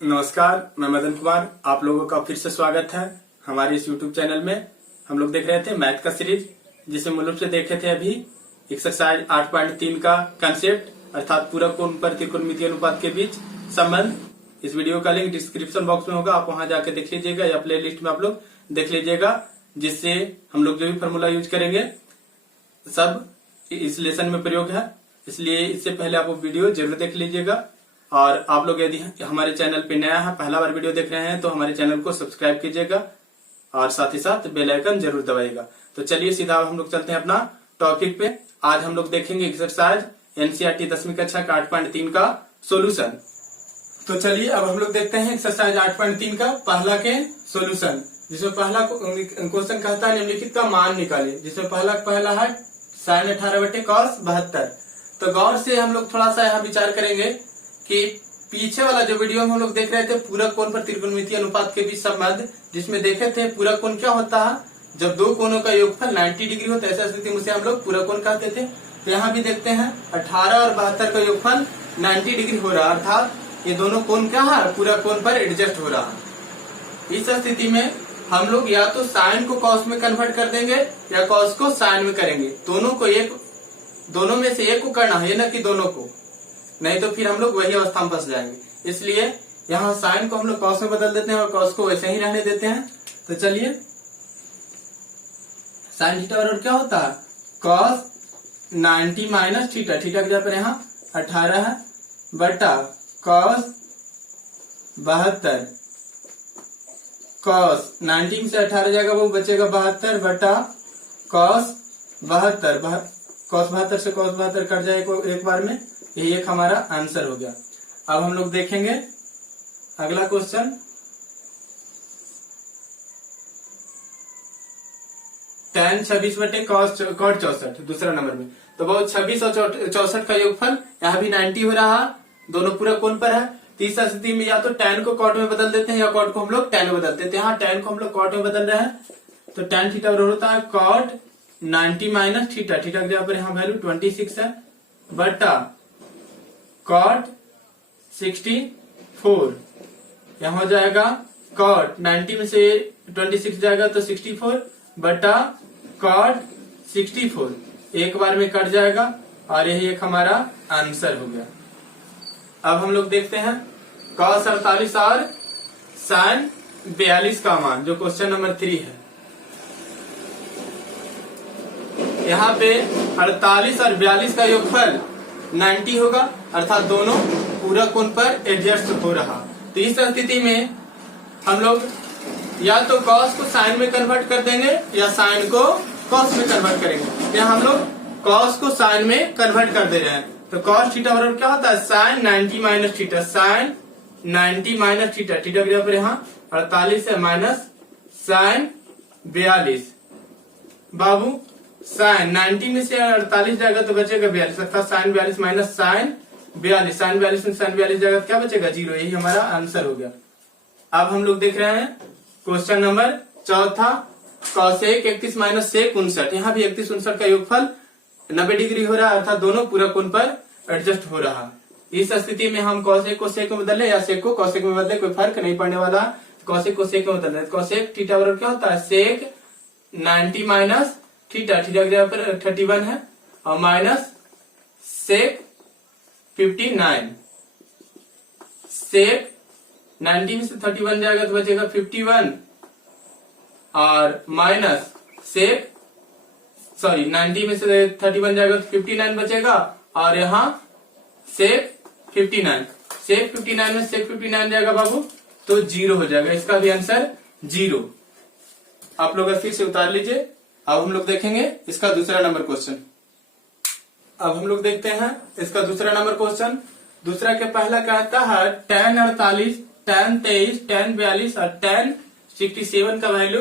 नमस्कार, मैं मदन कुमार। आप लोगों का फिर से स्वागत है हमारे इस YouTube चैनल में। हम लोग देख रहे थे मैथ का सीरीज, जिसे मूल रूप से देखे थे अभी एक्सरसाइज 8.3 का कंसेप्ट, अर्थात पूरक कोण पर त्रिकोणमितीय अनुपात के बीच संबंध। इस वीडियो का लिंक डिस्क्रिप्शन बॉक्स में होगा, आप वहां जाके देख लीजिएगा या प्ले लिस्ट में आप लोग देख लीजिएगा, जिससे हम लोग जो भी फॉर्मूला यूज करेंगे सब इस लेसन में प्रयोग है। इसलिए इससे पहले आप वो वीडियो जरूर देख लीजिएगा। और आप लोग यदि हमारे चैनल पे नया है, पहला बार वीडियो देख रहे हैं, तो हमारे चैनल को सब्सक्राइब कीजिएगा और साथ ही साथ बेल आइकन जरूर दबाइएगा। तो चलिए सीधा हम लोग चलते हैं अपना टॉपिक पे। आज हम लोग देखेंगे एक्सरसाइज एनसीईआरटी 10वीं कक्षा का 8.3 का सोल्यूशन। तो चलिए अब हम लोग देखते हैं एक्सरसाइज 8.3 का पहला के सोल्यूशन, जिसमें पहला क्वेश्चन कहता है निम्नलिखित का मान निकालिए, जिसमें पहला है sin 18/cos 72। तो गौर से हम लोग थोड़ा सा यहाँ विचार करेंगे कि पीछे वाला जो वीडियो में हम लोग देख रहे थे पूरक कोण पर त्रिकोणमितीय अनुपात के बीच संबंध, जिसमें देखे थे पूरक कोण क्या होता है, जब दो कोणों का योगफल 90 डिग्री होता है, ऐसा स्थिति में उसे हम लोग पूरक कोण कहते थे। तो यहाँ भी देखते हैं 18 और 72 का योगफल 90 डिग्री हो रहा है, अर्थात ये दोनों कोण क्या है, पूरक कोण पर एडजस्ट हो रहा है। इस स्थिति में हम लोग या तो साइन को कॉस में कन्वर्ट कर देंगे या कॉस को साइन में करेंगे। दोनों में से एक को करना है, ना कि दोनों को, नहीं तो फिर हम लोग वही अवस्था में फंस जाएंगे। इसलिए यहाँ साइन को हम लोग कॉस में बदल देते हैं और कॉस को वैसे ही रहने देते हैं। तो चलिए साइन थीटा बराबर क्या होता है, कॉस 90 माइनस थीटा, थीटा की जगह पर यहाँ 18 है, बटा कॉस 72, कॉस 90 में से 18 जाएगा वो बचेगा 72, बटा कॉस 72, कॉस 72 से कॉस 72 कट जाएगा एक बार में, यही एक हमारा आंसर हो गया। अब हम लोग देखेंगे अगला क्वेश्चन, tan 26/cos 64 दूसरा नंबर में। तो बहुत 26 और 64 का योगफल यहाँ भी 90 हो रहा है, दोनों पूरक कोण पर है। तीसरा स्थिति में या तो tan को cot में बदल देते हैं या cot को हम लोग tan में बदल देते हैं। यहाँ tan को हम लोग cot में बदल रहे हैं, तो tan थीटा बराबर होता है cot 90 माइनस थीटा, थीटा की जगह पर यहाँ वैल्यू 26 है, बटा cot 64, यहाँ हो जाएगा cot 90 में से 26 जाएगा तो 64, बटा cot 64 एक बार में कट जाएगा और यही एक हमारा आंसर हो गया। अब हम लोग देखते हैं cos 48 और sin 42 का मान, जो क्वेश्चन नंबर 3 है। यहाँ पे 48 और 42 का योगफल 90 होगा, अर्थात दोनों पूरक कोण पर एडजस्ट हो रहा। तो इस स्थिति में हम लोग या तो cos को sin में कन्वर्ट कर देंगे या sin को cos में कन्वर्ट करेंगे। यहाँ हम लोग cos को sin में कन्वर्ट कर दे रहे हैं। तो cos थीटा बराबर क्या होता है, sin 90 minus theta, sin 90 minus theta, theta की जगह पर यहाँ 48 है, माइनस sin 42। बाबू sin 90 में से 48 जाएगा तो बचेगा 42, अर्थात sin 42 माइनस sin 42, sin 42 में sin 42 जाएगा क्या बचेगा, 0। यही हमारा आंसर हो गया। अब हम लोग देख रहे हैं question number 4, cosec 31 minus sec 59। यहाँ भी 31 59 का योगफल 90 डिग्री हो रहा है, अर्थात दोनों पूरक कोण पर एडजस्ट हो रहा। इस स्थिति में हम cosec को sec में बदले या sec को cosec में बदले, कोई फर्क नहीं पड़ने वाला। cosec को sec में बदल रहे, cosec थीटा बराबर क्या होता है, sec 90 माइनस थीटा, थीटा की जगह पर 31 है, और माइनस sec 59, sec 90 में से 31 जाएगा तो बचेगा 51, और माइनस sec 90 में से 31 जाएगा तो 59 बचेगा, और यहाँ sec 59, sec 59 में sec 59 जाएगा बाबू तो 0 हो जाएगा। इसका भी आंसर 0। आप लोग फिर से उतार लीजिए। अब हम लोग देखेंगे इसका दूसरा नंबर क्वेश्चन। अब हम लोग देखते हैं इसका दूसरा नंबर क्वेश्चन। दूसरा के पहला कहता है tan 48, tan 23, tan 42 और tan 67 का वैल्यू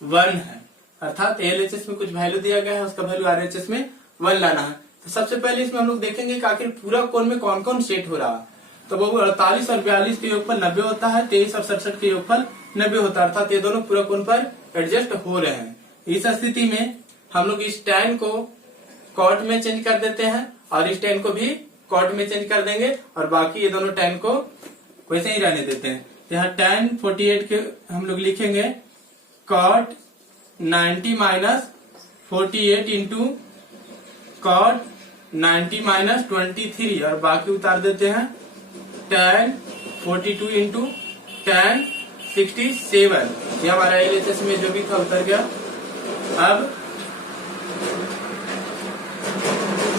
1 है, अर्थात LHS में कुछ वैल्यू दिया गया है, उसका वैल्यू RHS में 1 लाना है। तो सबसे पहले इसमें हम लोग देखेंगे कि आखिर पूरक कोण में कौन कौन सेट हो रहा है। तो वो 48 और 42 के योगफल 90 होता है, 23 और 67 के योगफल 90 होता है, अर्थात ये दोनों पूरक कोण पर एडजस्ट हो रहे हैं। इस स्थिति में हम लोग इस tan को cot में चेंज कर देते हैं और इस tan को भी cot में चेंज कर देंगे और बाकी ये दोनों tan को वैसे ही रहने देते हैं। तो यहाँ tan 48 के हम लोग लिखेंगे cot 90 minus 48 into cot 90 minus 23 और बाकी उतार देते हैं tan 42 इंटू tan 67। ये हमारा LHS में जो भी था उतर गया। अब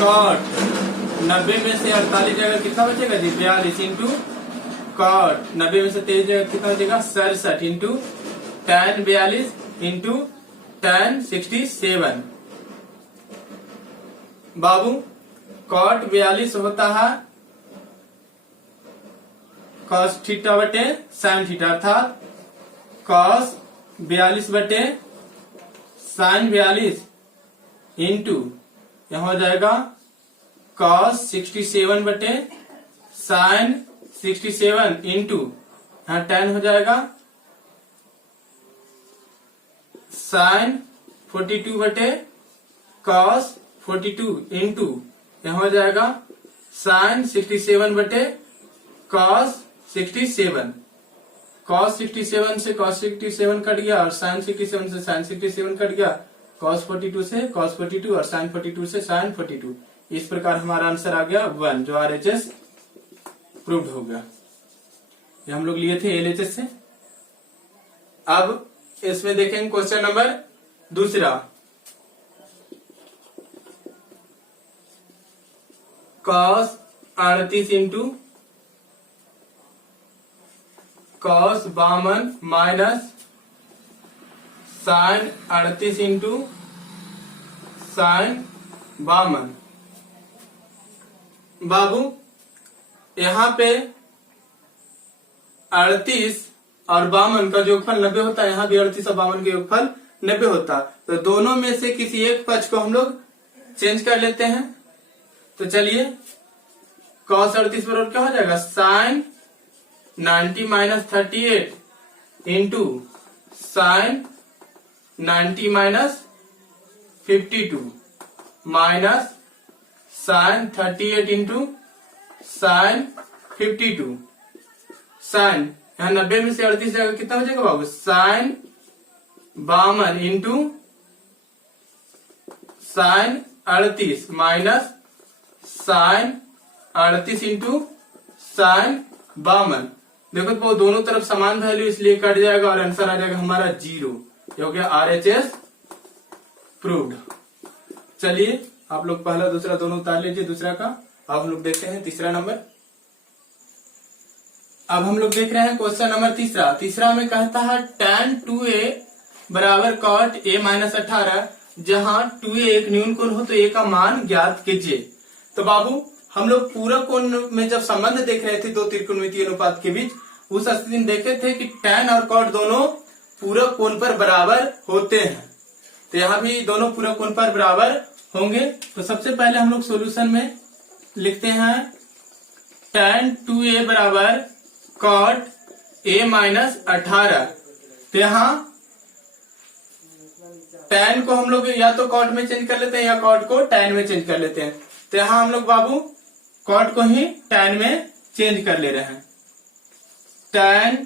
cot 90 में से 48 जगह कितना बचेगा जी 42 इंटू cot 90 में से 23 जगह कितना बचेगा 67 इंटू tan 42 इंटू tan 67। बाबू cot 42 होता है cos थीटा बटे sin थीटा, अर्थात cos 42 बटे sin 42 इंटू यहाँ हो जाएगा cos 67 बटे sin 67 इंटू यहाँ tan हो जाएगा sin 42 बटे cos 42 इंटू यहाँ हो जाएगा sin 67 बटे cos 67। cos 67 से cos 67 कट गया और sin 67 से sin 67 कट गया, cos 42 से cos 42 और sin 42 से sin 42। इस प्रकार हमारा आंसर आ गया 1, जो RHS प्रूव्ड हो गया। ये हम लोग लिए थे LHS से। अब इसमें देखेंगे क्वेश्चन नंबर दूसरा, cos 38 into cos 52 minus sin 38 into sin 52। बाबू यहाँ पे 38 और 52 का योगफल 90 होता है, यहाँ भी 38 और 52 का योगफल 90 होता है। तो दोनों में से किसी एक पक्ष को हम लोग चेंज कर लेते हैं। तो चलिए cos 38 बराबर क्या हो जाएगा sin 90 minus 38 into sin 90 minus 52 minus sin 38 into sin 52। sin यहाँ 90 में से 38 जगह कितना हो जाएगा बाबू sin 52 into sin 38 minus sin 38 into sin 52। देखो तो दोनों तरफ समान वैल्यू इसलिए कट जाएगा और आंसर आ जाएगा हमारा 0। ये हो गया RHS प्रूव्ड। चलिए आप लोग पहला दूसरा दोनों उतार लीजिए दूसरा का। अब हम लोग देखते हैं तीसरा नंबर। अब हम लोग देख रहे हैं क्वेश्चन नंबर तीसरा। तीसरा में कहता है tan 2a बराबर cot a माइनस 18, जहां 2a एक न्यून कोण हो तो a का मान ज्ञात कीजिए। तो बाबू हम लोग पूरक कोण में जब संबंध देख रहे थे दो त्रिकोणमितीय अनुपात के बीच, उस स्थिति में देखे थे कि tan और cot दोनों पूरक कोण पर बराबर होते हैं। तो यहाँ भी दोनों पूरक कोण पर बराबर होंगे। तो सबसे पहले हम लोग सॉल्यूशन में लिखते हैं tan 2a बराबर cot a माइनस 18। तो यहाँ tan को हम लोग या तो cot में चेंज कर लेते हैं या cot को tan में चेंज कर लेते हैं। तो यहाँ हम लोग बाबू cot को ही tan में चेंज कर ले रहे हैं। tan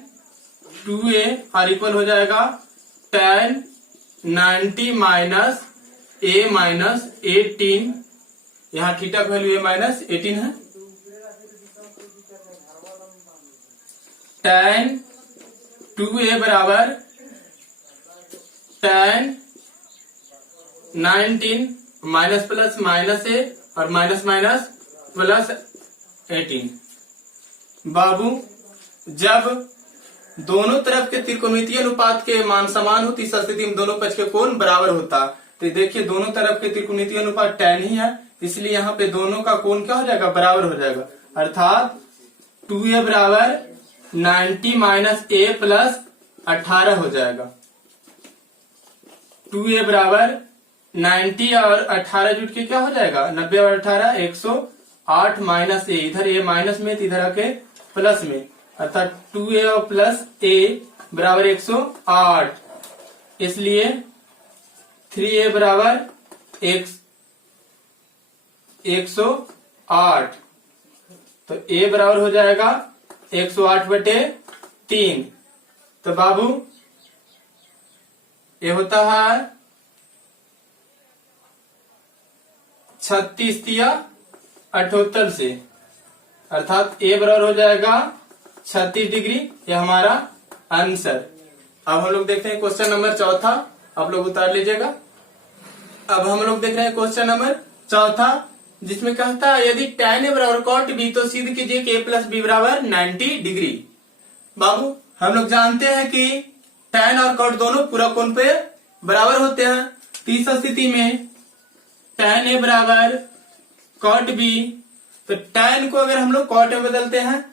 2a और इक्वल हो जाएगा tan 90 माइनस a माइनस 18। यहाँ थीटा का वैल्यू a माइनस 18 है। tan 2a बराबर tan 19 minus plus minus a और माइनस माइनस प्लस 18। बाबू जब दोनों तरफ के त्रिकोणमितीय अनुपात के मान समान हो तो इस स्थिति में दोनों पक्ष के कोण बराबर होता। तो देखिए दोनों तरफ के त्रिकोणमितीय अनुपात tan ही है, इसलिए यहाँ पे दोनों का कोण क्या हो जाएगा बराबर हो जाएगा, अर्थात 2a बराबर 90 माइनस a प्लस 18 हो जाएगा। 2a बराबर 90 और 18 जुट के क्या हो जाएगा 90 और 18 108 माइनस a, इधर a माइनस में इधर आके प्लस में, अर्थात 2a और प्लस a बराबर 108। इसलिए 3a बराबर 108। तो a बराबर हो जाएगा 108/3। तो बाबू ये होता है 36×78 से, अर्थात ए बराबर हो जाएगा 36 डिग्री। यह हमारा आंसर। अब हम लोग देखते हैं क्वेश्चन नंबर चौथा, आप लोग उतार लीजिएगा। अब हम लोग देख रहे हैं क्वेश्चन नंबर चौथा, जिसमें कहता है यदि tan a बराबर cot b तो सिद्ध कीजिए कि a प्लस बी बराबर 90 डिग्री। बाबू हम लोग जानते हैं कि tan और cot दोनों पूरा कोण पे बराबर होते हैं। तो इस स्थिति में tan a बराबर cot b, तो tan को अगर हम लोग cot में बदलते हैं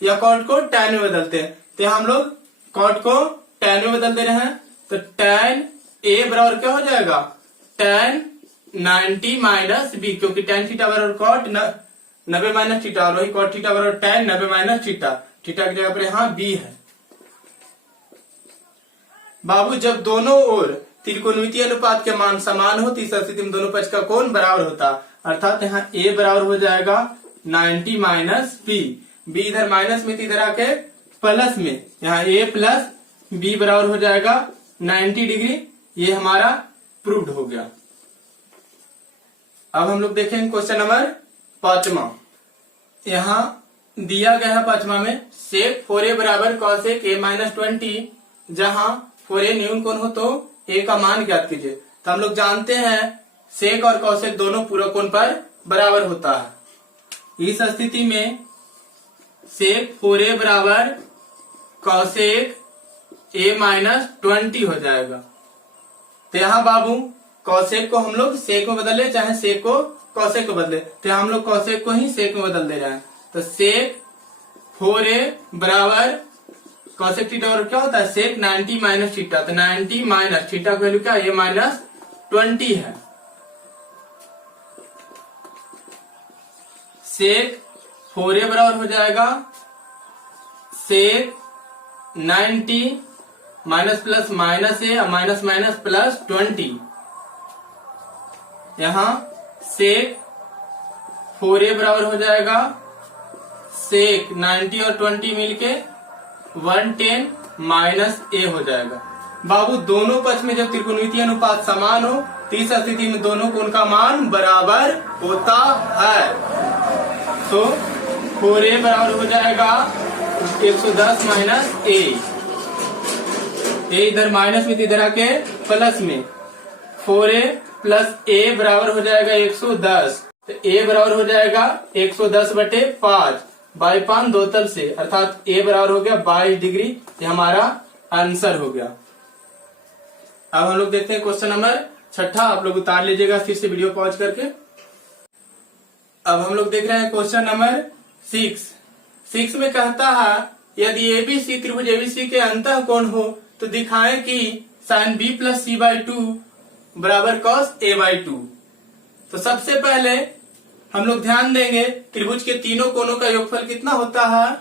या cot को tan में बदलते हैं, तो हम लोग cot को tan में बदल दे रहे हैं। तो tan a बराबर क्या हो जाएगा, tan 90 माइनस बी, क्योंकि tan थीटा बराबर cot 90 माइनस थीटा, और वही cot थीटा बराबर tan 90 माइनस थीटा। थीटा की जगह पर यहाँ b है। बाबू जब दोनों ओर त्रिकोणमितीय अनुपात के मान समान हो तो इस स्थिति में दोनों पक्ष का कोण बराबर होता, अर्थात यहाँ a बराबर हो जाएगा 90 माइनस b। b इधर माइनस में, इधर आके प्लस में, यहाँ a प्लस b बराबर हो जाएगा 90 डिग्री। ये हमारा प्रूव्ड हो गया। अब हम लोग देखेंगे क्वेश्चन नंबर 5वां। यहाँ दिया गया है 5वां में सेक 4a बराबर कॉसेक a माइनस 20, जहाँ 4a न्यून कोण हो तो a का मान ज्ञात कीजिए। तो हम लोग जानते हैं सेक और कॉसेक दोनों पूरा कोण पर बराबर होता है। इस स्थिति में सेक 4a बराबर कॉसेक a माइनस 20 हो जाएगा। तो यहाँ बाबू कॉसेक को हम लोग सेक में बदले, चाहे सेक को कॉसेक को बदले, तो हम लोग कॉसेक को ही सेक में बदल दे रहे हैं। तो सेक 4a बराबर कॉसेक थीटा और क्या होता है, सेक 90 माइनस थीटा। तो 90 माइनस थीटा का वैल्यू क्या है, ये माइनस 20 है। सेक 4a बराबर हो जाएगा सेक 90 minus plus minus a, minus minus plus 20। यहाँ सेक 4a बराबर हो जाएगा सेक 90 और 20 मिलके 110 माइनस a हो जाएगा। बाबू दोनों पक्ष में जब त्रिकोणमितीय अनुपात समान हो तो इस स्थिति में दोनों कोण का मान बराबर होता है। तो 4a बराबर हो जाएगा 110 माइनस a, इधर माइनस में, इधर आके प्लस में, 4a प्लस a बराबर हो जाएगा 110। तो a बराबर हो जाएगा 110/5, बाई 5 दो तल से, अर्थात a बराबर हो गया 22 डिग्री। ये हमारा आंसर हो गया। अब हम लोग देखते हैं क्वेश्चन नंबर 6, आप लोग उतार लीजिएगा फिर से वीडियो पॉज करके। अब हम लोग देख रहे हैं क्वेश्चन नंबर 6 में कहता है यदि एबीसी त्रिभुज एबीसी के अंतः कोण हो तो दिखाएं कि साइन b प्लस c/2 बराबर cos a/2। तो सबसे पहले हम लोग ध्यान देंगे त्रिभुज के तीनों कोणों का योगफल कितना होता है,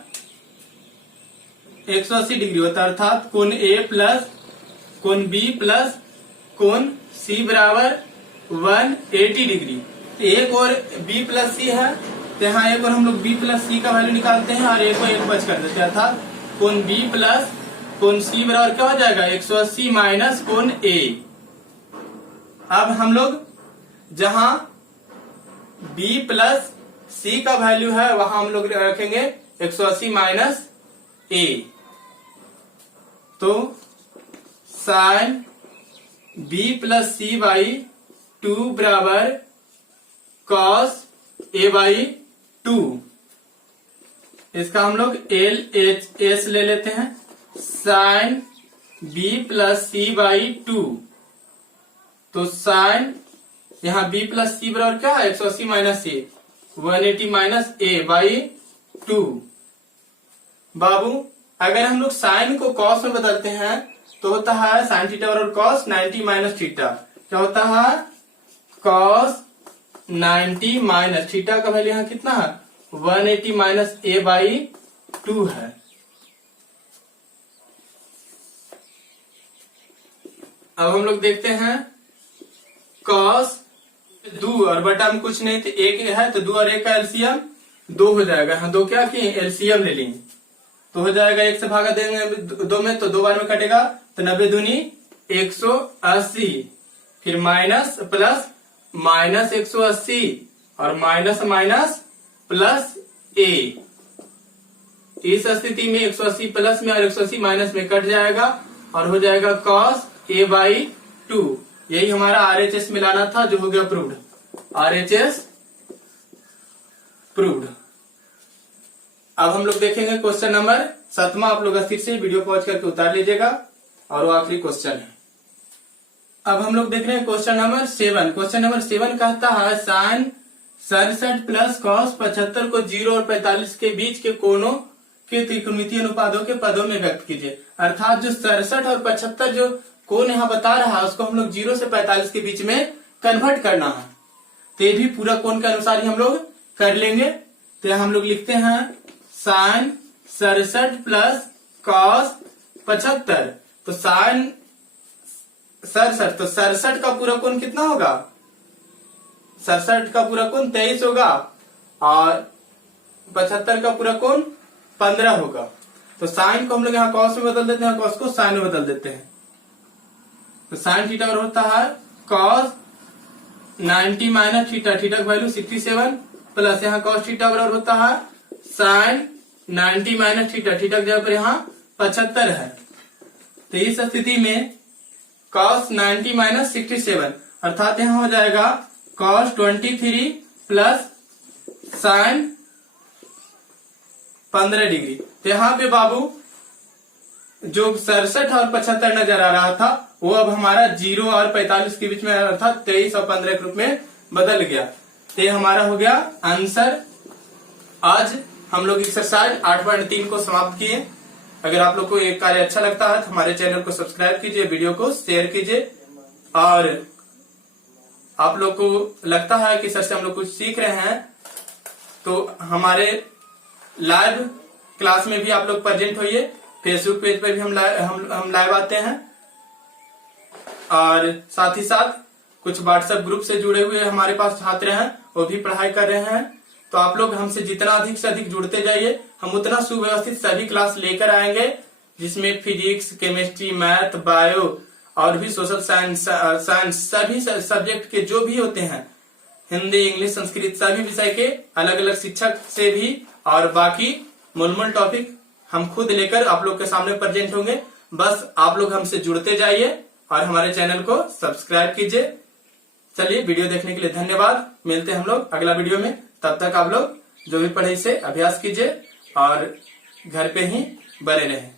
180 डिग्री होता है, अर्थात कोण a प्लस कोण b प्लस कोण c बराबर 180 डिग्री। एक और b प्लस c है, तो यहाँ एक और हम लोग b प्लस c का वैल्यू निकालते हैं और एक को एक बच कर देते हैं, अर्थात कोण b प्लस कोण c बराबर क्या हो जाएगा, 180 माइनस कोण a। अब हम लोग जहां b प्लस c का वैल्यू है वहां हम लोग रखेंगे 180 माइनस a। तो साइन b प्लस c/2 बराबर cos a/2। इसका हम लोग LHS ले लेते हैं, साइन b प्लस c/2। तो साइन यहाँ b प्लस c बराबर क्या है, 180 माइनस a, 180 माइनस a/2। बाबू अगर हम लोग साइन को कॉस में बदलते हैं तो होता है साइन थीटा बराबर कॉस 90 माइनस थीटा। क्या होता है, कॉस 90 माइनस थीटा का वैल्यू यहाँ कितना है, 180 माइनस a/2 है। अब हम लोग देखते हैं कॉस 2 और बटा में कुछ नहीं, तो एक है तो 2 और 1 का एलसीएम 2 हो जाएगा। हाँ 2 क्या किए, एलसीएम ले लेंगे। तो हो जाएगा 1 से भागा देंगे 2 में तो 2 बार में कटेगा, तो 90 दूनी 180, फिर माइनस प्लस माइनस 180 और माइनस माइनस प्लस a। इस स्थिति में 180 प्लस में और 180 माइनस में कट जाएगा और हो जाएगा cos a/2। यही हमारा RHS मिलाना था, जो हो गया प्रूव्ड, RHS प्रूव्ड। अब हम लोग देखेंगे क्वेश्चन नंबर 7। आप लोग अस्थिर से वीडियो पॉज करके उतार लीजिएगा और वो आखिरी क्वेश्चन है। अब हम लोग देख रहे हैं क्वेश्चन नंबर 7। क्वेश्चन नंबर 7 कहता है sin 67 प्लस cos 75 को 0 और 45 के बीच के कोणों के त्रिकोणमितीय अनुपातों के पदों में व्यक्त कीजिए। अर्थात जो 67 और 75 जो कोण यहाँ बता रहा है उसको हम लोग 0 से 45 के बीच में कन्वर्ट करना है। तो ये भी पूरा कोण के अनुसार ही हम लोग कर लेंगे। तो हम लोग लिखते हैं sin 67 प्लस cos 75, तो sin 67, तो 67 का पूरा कोण कितना होगा? 67 का पूरा कोण 23 होगा और 75 का पूरा कोण 15 होगा। तो साइन को हम लोग यहाँ cos में बदल देते हैं, cos को sin में बदल देते हैं। तो sin थीटा और होता है cos 90 माइनस थीटा, थीटा की वैल्यू 67 प्लस यहाँ cos थीटा बराबर होता है sin 90 माइनस थीटा, थीटा की जगह पर यहाँ 75 है। तो इस स्थिति में cos 90 माइनस 67 अर्थात यहाँ हो जाएगा cos 23 प्लस sin 15 डिग्री। तो यहाँ पे बाबू जो 67 और 75 नजर आ रहा था वो अब हमारा 0 और 45 के बीच में अर्थात 23 और 15 के रूप में बदल गया। तो ये हमारा हो गया आंसर। आज हम लोग एक्सरसाइज 8.3 को समाप्त किए। अगर आप लोग को ये कार्य अच्छा लगता है तो हमारे चैनल को सब्सक्राइब कीजिए, वीडियो को शेयर कीजिए और आप लोग को लगता है कि सर से हम लोग कुछ सीख रहे हैं तो हमारे लाइव क्लास में भी आप लोग प्रेजेंट होइए। फेसबुक पेज पे भी हम लाइव आते हैं और साथ ही साथ कुछ व्हाट्सएप ग्रुप से जुड़े हुए हमारे पास छात्र हैं, वो भी पढ़ाई कर रहे हैं। तो आप लोग हमसे जितना अधिक से अधिक जुड़ते जाइए, हम उतना सुव्यवस्थित सभी क्लास लेकर आएंगे, जिसमें फिजिक्स, केमिस्ट्री, मैथ, बायो और भी सोशल साइंस सभी सब्जेक्ट के जो भी होते हैं, हिंदी, इंग्लिश, संस्कृत सभी विषय के अलग अलग शिक्षक से भी और बाकी मूल टॉपिक हम खुद लेकर आप लोग के सामने प्रेजेंट होंगे। बस आप लोग हमसे जुड़ते जाइए और हमारे चैनल को सब्सक्राइब कीजिए। चलिए, वीडियो देखने के लिए धन्यवाद। मिलते हैं हम लोग अगला वीडियो में। तब तक आप लोग जो भी पढ़े से अभ्यास कीजिए और घर पे ही बने रहें।